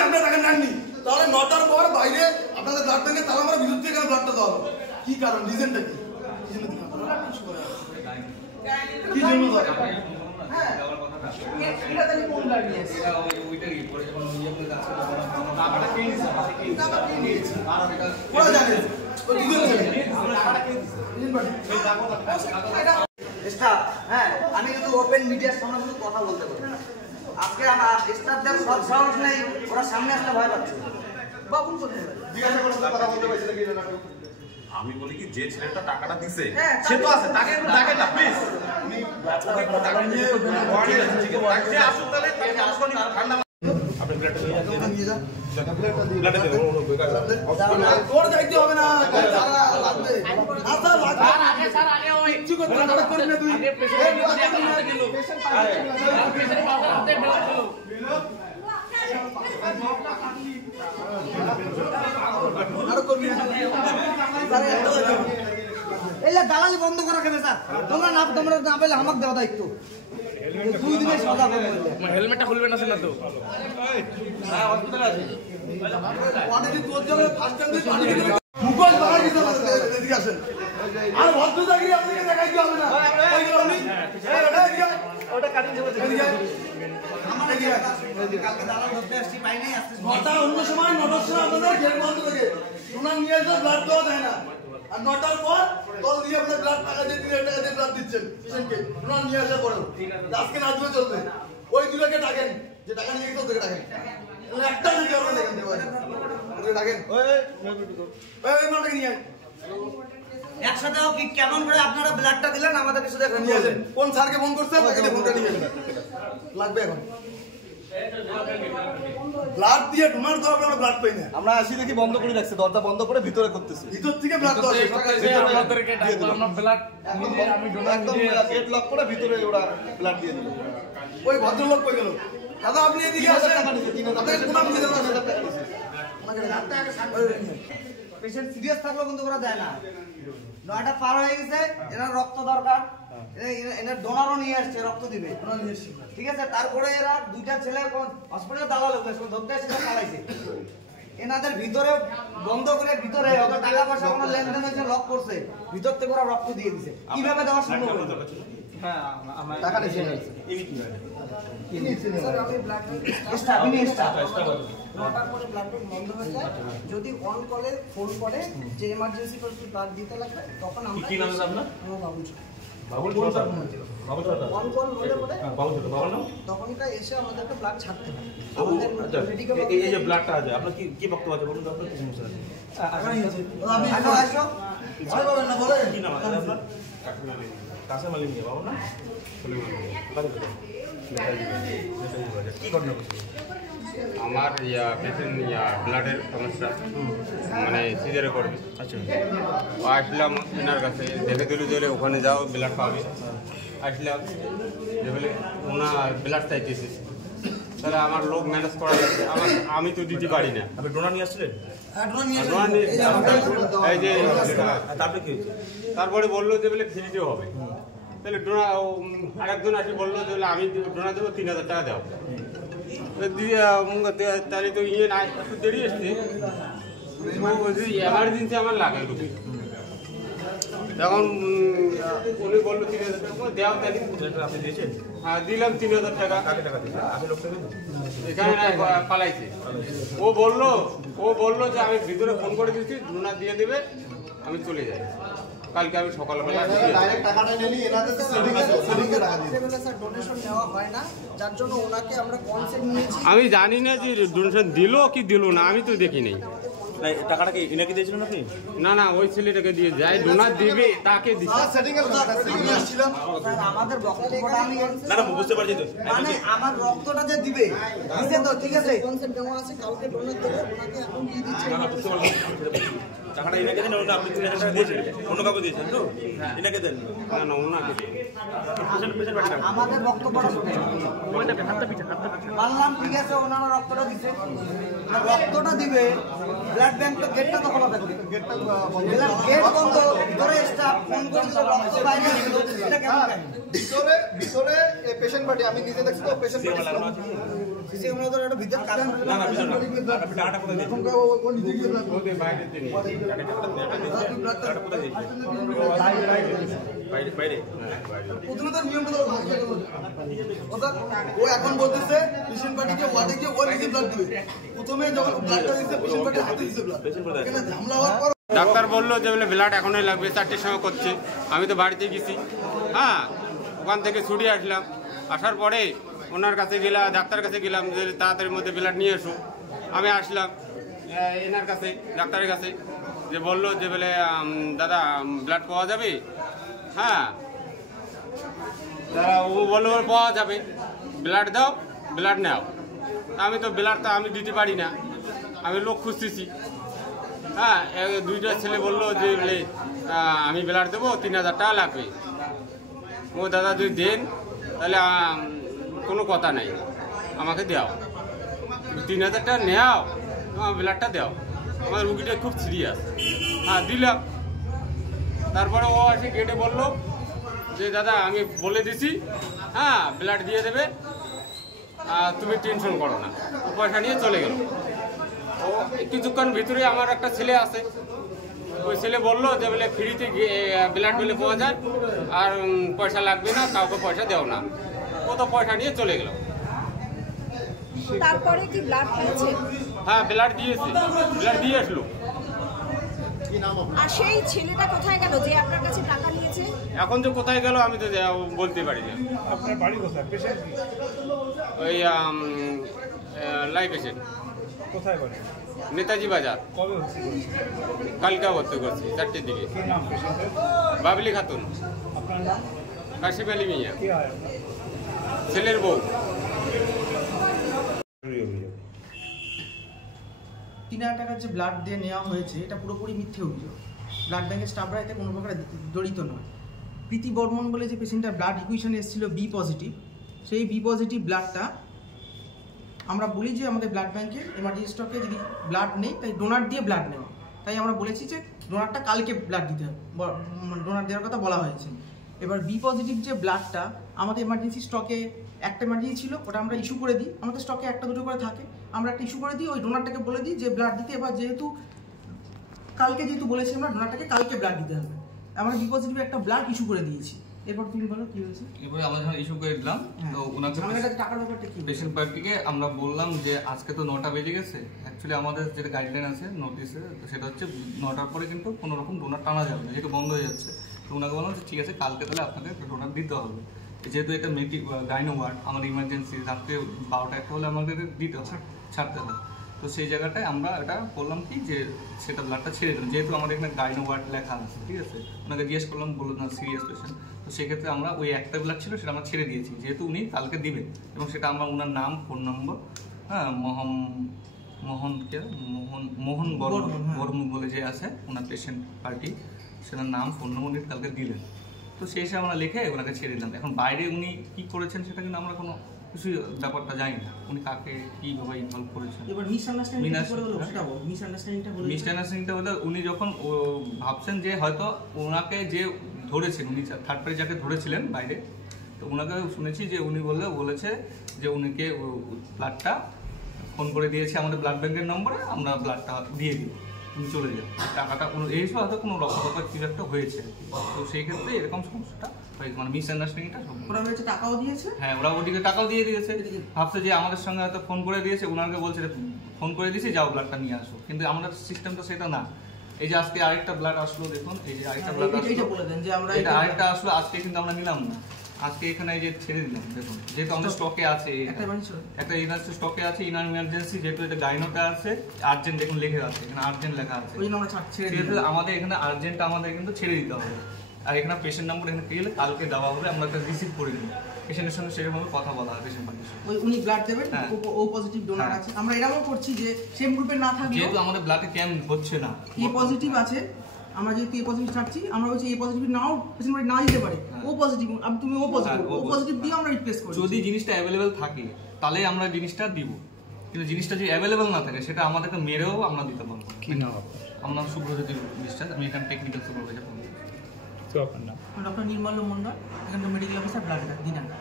দিয়েছে আপনারা টাকা নেননি, তাহলে 9টার পর বাইরে আপনাদের ব্লাড ব্যাংকে তালা মারা বিদ্যুৎ থেকে ব্লাডটা দেওয়া হবে। কি কারণ, রিজনটা কি? কি জন্য আমি কিন্তু ওপেন মিডিয়ার সামনে কিন্তু কথা বলতে পারি। আজকে আমার স্টাফদের সব সাহস নেই, ওরা সামনে আসতে ভয় পাচ্ছে। বাবুল কোথায় কথা বলতে পারছি না। আমি বলি কি, যে ছেলেটা টাকাটা দিছে সে তো আছে, তাকে একটু ডাকেন না প্লিজ। উনি ওকে একটু ডাকেন, যে বডি আছে ঠিক আছে, তাকে আসুন, তাহলে তাকে আসুন ঠান্ডা। আপনি ব্লাডটা নিয়ে যান, ব্লাডটা দেন, ওর দায়িত্ব হবে না, তারা লাগবে আচ্ছা লাগবে আগে স্যার, আগে ওই কিছু করতে না করবে না। তুই আগে পেশেন্ট দিল, পেশেন্ট পাই হাতে ব্লাড দিল। দালালি বন্ধ করা কেন স্যার? তোমরা না পেলে আমাকে দেওয়া দায়িত্ব। 2 দিনের সাজা করবে। হেলমেটটা খুলবে না স্যার? তো হ্যাঁ, হসপিটালে আছে। অনেকদিন তোর জন্য ফার্স্ট টাইম দিয়ে পানি দিতে মুখোশ বাড়াই দিতে হবে। এদিকে আসেন, আর ভদ্রতাগিরি আপনাকে দেখাইতে হবে না। ওই আপনি ওটা কাটিং দেবো। এদিকে আমার কালকে দালাল ধরতে আসছি, পাই নাই আসছে। নটা অন্য সময় 9টার সময় আপনাদের গেট বন্ধ থাকে, ওনার নিয়ে এসে ব্লাড দেওয়া যায় না। আর 9টার পর কল দিয়ে আপনার ব্লাড টাকা দিয়ে 3 টাকা দিয়ে ব্লাড দিচ্ছেন পেশেন্টকে, ওনার নিয়ে আসা পরেও। আজকে রাতগুলো চলবে, ওই দুটাকে ডাকেন, যে টাকা নিয়ে গেছে ওদেরকে ডাকেন। একটা যদি আপনারা দেখেন দেবো ওদেরকে ডাকেন, ওই মালটাকে নিয়ে আসেন একসাথে। কি কেমন করে আপনারা ব্লাডটা দিলেন আমাদের কিছু দেখেন। নিয়ে আসেন, কোন স্যারকে ফোন করছেন তাকে ফোনটা নিয়ে আসেন। লাগবে এখন ব্লাড দিয়ে ঢোনার তো আমরা ব্লাড পাই না। আমরা আসি দেখি বন্ধ করে রাখছে, দরজা বন্ধ করে ভিতরে করতেছি, ভিতর থেকে ব্লাড দেওয়া আপনাদেরকে ডাকবো, আমরা ব্লাড নিজে আমি ডোনার নিজে গেট লক করে ভিতরে ওরা ব্লাড দিয়ে দিল। ওই ভদ্রলোক কই গেল? দাদা আপনি এদিকে আসেন, আপনাকে কোন আপনি দেন না। পেশেন্ট সিরিয়াস থাকলেও কিন্তু ওরা দেয় না। 9টা পার হয়ে গেছে, এরা রক্ত দরকার, এরা ডোনারও নিয়ে আসছে, রক্ত দিবে, ঠিক আছে। তারপরে এরা 2টা ছেলে হসপিটালে দালাল ধরতে এসে পালাইছে। এনাদের ভিতরে বন্ধ করে, ভিতরে অত টাকা পয়সা কোনো লেনদেন হয়েছে, লক করছে, ভিতর থেকে ওরা রক্ত দিয়ে দিছে। কিভাবে দেওয়া সম্ভব? হ্যাঁ, টাকা নিয়ে আসছে। নটার পরে ব্লাড ব্যাংক বন্ধ হয়ে যায়। যদি অন কলে ফোন করে যে এমার্জেন্সি ব্লাড দিতে লাগবে, তখন আমরা কি নাম আছে আপনার? বাবুল বাবুল অন কল হলে পরে তখনটা এসে আমাদেরকে ব্লাড ছাড়তে হবে। আমাদের এই যে ব্লাডটা আছে, আপনার কি বক্তব্য আছে বলুন তো? আপনার কি সমস্যা আছে? কি নাম আছে আপনার? কাসেম আলী মিয়া, বাবু না? কি ঘটনা করছে? আমার পেশেন্ট ব্লাডের সমস্যা, মানে সিজারে করবে। আচ্ছা, আসলাম এনার কাছে, দেখে দিল যে ওখানে যাও ব্লাড পাবে। আসলাম যে বলে ওনার ব্লাড চাইতেছে, তাহলে আমার লোক ম্যানেজ করা যাচ্ছে, আমি তো দিতে পারি না। আপনি ডোনার নিয়ে আসছিলেন? এই যে তারপরে কি হয়েছে? তারপরে বললো যে বলে ফ্রিতেও হবে। তাহলে ডোনা আরেকজন আসি বললো যে বলে আমি ডোনা দেবো, 3000 টাকা দেওয়া তাহলে তো ইয়ে না, একটু দেরি এসছে, এমার্জেন্সি আমার লাগে রুপি। তখন উনি বললো 3000 টাকা দেওয়া, তাহলে আপনি দিয়েছেন? হ্যাঁ দিলাম 3000 টাকা। কাকে টাকা দিয়েছেন? আসলে লোকটা এখানে পালাইছে। ও বললো যে আমি ভিতরে ফোন করে দিচ্ছি, ডোনা দিয়ে দেবে, আমি চলে যাই। কালকে আমি সকালবেলা ডাইরেক্ট টাকাটা নিয়ে নিই, এনাদের তো সেভিং আছে, সেভিংয়ে টাকা দিই। স্যার ডোনেশন নেওয়া হয় না, যার জন্য ওনাকে আমরা কনসেন্ট নিয়েছি। আমি জানি না যে ডোনেশন দিল কি দিল না, আমি তো দেখি নাই। টাকাটা কি ইনাকে দিয়েছিলেন আপনি? না, ওই ছেলেটাকে দিয়ে যায়, ডোনার দিবে তাকে দিচ্ছে। সেটিং এর কথা নিয়ে আসছিলাম। স্যার আমাদের রক্তটা আমি না বুঝতে পারছি তো, মানে আমার রক্তটা যে দিবে দিছে তো, ঠিক আছে। কনসেন্ট দেওয়া আছে, কালকে ডোনেট দেবে, ওনাকে এখন দিয়ে দিচ্ছে। না বুঝতে পারছি। টাকাটা ইনাকে দেন, ওটা আপনি 3000 টাকা দিয়েছিলেন, অন্য কাউকে দিয়েছেন তো? ইনাকে দেন না, ওনাকে আমাদের বক্তব্যটা শুনে মানলাম, ঠিক আছে, ওনারা রক্তটা দিচ্ছে, রক্তটা দিবে, ব্লাড ব্যাংক তো গেটটা তো খোলা থাকবে, গেট বন্ধ, ভিতরে স্টাফ ফোন করে রক্ত বাইরে আসলো, এটা কেমন? ভিতরে পেশেন্ট পার্টি আমি নিজে দেখছি তো, পেশেন্ট পার্টি সিসি ক্যামেরা তো একটা ভিতর কাজ করে না না বিষয় না টাকাটা কোথায় দিয়েছে এখন ও নিজে গিয়ে ব্লাড ওদের বাইরে দিয়ে টাকাটা কোথায় দিয়েছে বাইরে বাইরে প্রথমে তার নিয়মটা তো ভাঙতে হবে অর্থাৎ ও এখন বলতেছে পেশেন্ট পার্টিকে ওয়ার্ডে গিয়ে ও নিজে ব্লাড দিবে প্রথমে যখন ব্লাডটা দিচ্ছে পেশেন্ট পার্টি হাতে দিচ্ছে ব্লাড এখানে ঝামেলা হওয়ার পর ডাক্তার বললো যে বলে ব্লাড এখনই লাগবে 4টের সময় করছে। আমি তো বাড়িতে গেছি, হ্যাঁ, ওখান থেকে ছুটি আসলাম। আসার পরে ওনার কাছে গেলাম, ডাক্তারের কাছে গেলাম যে তাড়াতাড়ির মধ্যে ব্লাড নিয়ে এসো। আমি আসলাম এনার কাছে, ডাক্তারের কাছে, যে বললো যে বলে দাদা ব্লাড পাওয়া যাবে? হ্যাঁ, ও বললো পাওয়া যাবে, ব্লাড দাও, ব্লাড নাও। আমি তো ব্লাড তো আমি দিতে পারি না, আমি লোক খুঁজতেছি। হ্যাঁ, দুইটা ছেলে বললো যে বলে আমি ব্লাড দেবো, 3000 টাকা লাগবে। ও দাদা যদি দেন তাহলে কোনো কথা নাই, আমাকে দাও, 3000 টাকা নেও, আমার ব্লাডটা দাও, আমার রুগীটা খুব সিরিয়াস। হ্যাঁ, দিলাম। তারপরে ও এসে গেটে বললো যে দাদা আমি বলে দিছি, হ্যাঁ ব্লাড দিয়ে দেবে, তুমি টেনশন করো না। ও পয়সা নিয়ে চলে গেল। ও কিছুক্ষণ ভিতরে আমার একটা ছেলে আছে, ওই ছেলে বললো যে বলে ফ্রিতে ব্লাড বলে পাওয়া যায়, আর পয়সা লাগবে না, কাউকে পয়সা দেও না। ও তো পয়সা নিয়ে চলে গেল। তারপরে কি ব্লাড পেয়েছে? হ্যাঁ, ব্লাড দিয়েছে, ব্লাড দিয়ে আসলো। আর সেই ছেলেটা কোথায় গেল যে আপনার কাছে টাকা নিয়েছে? এখন যে কোথায় গেল আমি তো বলতে পারি না। আপনার বাড়ি কোথায়? পেশেন্ট কি? ওই লাইভ পেশেন্ট। কোথায় বাড়ি? নেতাজি বাজার। কবে হচ্ছে? কালকা ভর্তি করছি 4টের দিকে। কি নাম পেশেন্টের? বাবলি খাতুন। আপনার নাম? কাশিম আলী মিয়া। কি হয় আপনার? ছেলের বউ। 3000 টাকার যে ব্লাড দিয়ে নেওয়া হয়েছে এটা পুরোপুরি মিথ্যে অভিযোগ। ব্লাড ব্যাংকের স্টাফরা এতে কোনো প্রকার জড়িত নয়। প্রীতি বর্মন বলে যে পেশেন্টটার ব্লাড ইকুয়েশনে এসেছিল বি পজিটিভ, সেই বি পজিটিভ ব্লাডটা আমরা বলি যে আমাদের ব্লাড ব্যাংকের এমার্জেন্সি স্টকে যদি ব্লাড নেই তাই ডোনার দিয়ে ব্লাড নেওয়া। তাই আমরা বলেছি যে ডোনারটা কালকে ব্লাড দিতে হবে, ডোনার দেওয়ার কথা বলা হয়েছে। এবার বি পজিটিভ যে ব্লাডটা আমাদের এমার্জেন্সি স্টকে একটা এমার্জেন্সি ছিল, ওটা আমরা ইস্যু করে দিই। আমাদের স্টকে একটা দুটো করে থাকে, আমরা একটা ইস্যু করে দিই, ওই ডোনারটাকে বলে দিই যে ব্লাড দিতে। এবার যেহেতু কালকে বলেছি আমরা ডোনারটাকে কালকে ব্লাড দিতে হবে, আমরা বি পজিটিভ একটা ব্লাড ইস্যু করে দিয়েছি। এরপর তুমি বলো কি হয়েছে? এরপরে আমরা যখন ইস্যু করে দিলাম তো ওনাকে টাকার ব্যাপারটা কি, পেশেন্ট পার্টিকে আমরা বললাম যে আজকে তো 9টা বেজে গেছে। অ্যাকচুয়ালি আমাদের যেটা গাইডলাইন আছে নোটিশে, সেটা হচ্ছে 9টার পরে কিন্তু কোনো রকম ডোনার টানা যাবে না, যেহেতু বন্ধ হয়ে যাচ্ছে। তো ওনাকে বললাম যে ঠিক আছে, কালকে তাহলে আপনাকে ডোনার দিতে হবে। যেহেতু এটা গাইনো ওয়ার্ড, আমাদের ইমার্জেন্সি রাত্রে 12টা 1টা হলে আমাদের দিতে হবে, ছাড়তে হবে। তো সেই জায়গাটায় আমরা এটা বললাম কি যে সেটা ব্লাডটা ছেড়ে দিলাম, যেহেতু আমাদের এখানে গাইনো ওয়ার্ড লেখা আছে। ঠিক আছে, ওনাকে জিজ্ঞেস করলাম, বললো না সিরিয়াস পেশেন্ট। তো সেক্ষেত্রে আমরা ওই একটা ব্লাড ছিল সেটা আমরা ছেড়ে দিয়েছি, যেহেতু উনি কালকে দিবেন। এবং সেটা আমরা ওনার নাম, ফোন নম্বর, হ্যাঁ, মোহন বর্মন বলে যে আছে ওনার পেশেন্ট পার্টি, সেটার নাম, ফোন নম্বর কালকে দিলেন। তো সেই হিসাবে আমরা লিখে ওনাকে ছেড়ে দিলাম। এখন বাইরে উনি কি করেছেন সেটা কিন্তু আমরা কোনো কিছু ব্যাপারটা জানি না, উনি কাকে কিভাবে ইনভলভ করেছেন। মিসআন্ডারস্ট্যান্ডিংটা হলো উনি যখন ভাবছেন যে হয়তো ওনাকে যে ধরেছেন, উনি থার্ড পার্টি যাকে ধরেছিলেন বাইরে, তো ওনাকে শুনেছি যে উনি বলেছে যে উনিকে ব্লাডটা ফোন করে দিয়েছে আমাদের ব্লাড ব্যাংকের নম্বরে, আমরা ব্লাডটা দিয়ে দিই, তুমি চলে যাও, টাকাটা এই হিসেবে হয়তো কোনো রক্তপাত কিছু একটা হয়েছে। তো সেই ক্ষেত্রে এরকম সমস্যাটা হয়েছে, মানে মিসআন্ডারস্ট্যান্ডিংটা। ওরা হয়েছে টাকাও দিয়েছে, হ্যাঁ, ওরা ওদিকে টাকাও দিয়ে দিয়েছে, ভাবছে যে আমাদের সঙ্গে হয়তো ফোন করে দিয়েছে, ওনাকে বলছে ফোন করে দিয়েছি, যাও ব্লাডটা নিয়ে আসো। কিন্তু আমাদের সিস্টেমটা সেটা না। এই যে আজকে আরেকটা ব্লাড আসলো, দেখুন এই যে আরেকটা ব্লাড আসলো, এটা আরেকটা আসলো আজকে, কিন্তু আমরা নিলাম না আজকে, এখানে এই যে ছেড়ে দিলাম। দেখুন, যেহেতু আমাদের স্টকে আছে, একটা ইমার্জেন্সি স্টকে আছে, ইনার ইমার্জেন্সি, যেহেতু এটা গাইনোটা আছে, আর্জেন্ট দেখুন লেখা আছে, এখানে আর্জেন্ট লেখা আছে, আমাদের এখানে আর্জেন্ট আমাদের কিন্তু ছেড়ে দিতে হবে। আর এখানে পেশেন্ট নাম্বার এখানে গেলে কালকে দেওয়া হবে, আমরা একটা রিসিভ করে নিই, পেশেন্টের সঙ্গে সেরকমভাবে কথা বলা হয় পেশেন্ট পার্টির সঙ্গে। উনি ব্লাড দেবেন, ও পজিটিভ ডোনার আছে, আমরা এরকম করছি যে সেম গ্রুপে না থাকলে, যেহেতু আমাদের ব্লাডে ক্যাম্প হচ্ছে না, এ পজিটিভ আছে, আমরা যেহেতু এ পজিটিভ ছাড়ছি, আমরা বলছি এ পজিটিভ নাও পেশেন্ট পার্টি না দিতে পারে, ও পজিটিভ, তুমি ও পজিটিভ দিয়ে আমরা রিপ্লেস করি। যদি জিনিসটা অ্যাভেলেবেল থাকে তাহলে আমরা জিনিসটা দিব, কিন্তু জিনিসটা যদি অ্যাভেলেবেল না থাকে সেটা আমাদেরকে মেরেও আমরা দিতে পারবো। কি নাম? আমার শুভজ্যোতি বিশ্বাস, আমি এখানে টেকনিক্যাল সুপারভাইজার। তো আপনার নাম? ডক্টর নির্মল মন্ডল, এখানকার মেডিকেল অফিসার, ব্লাড দিনাঙ্গা।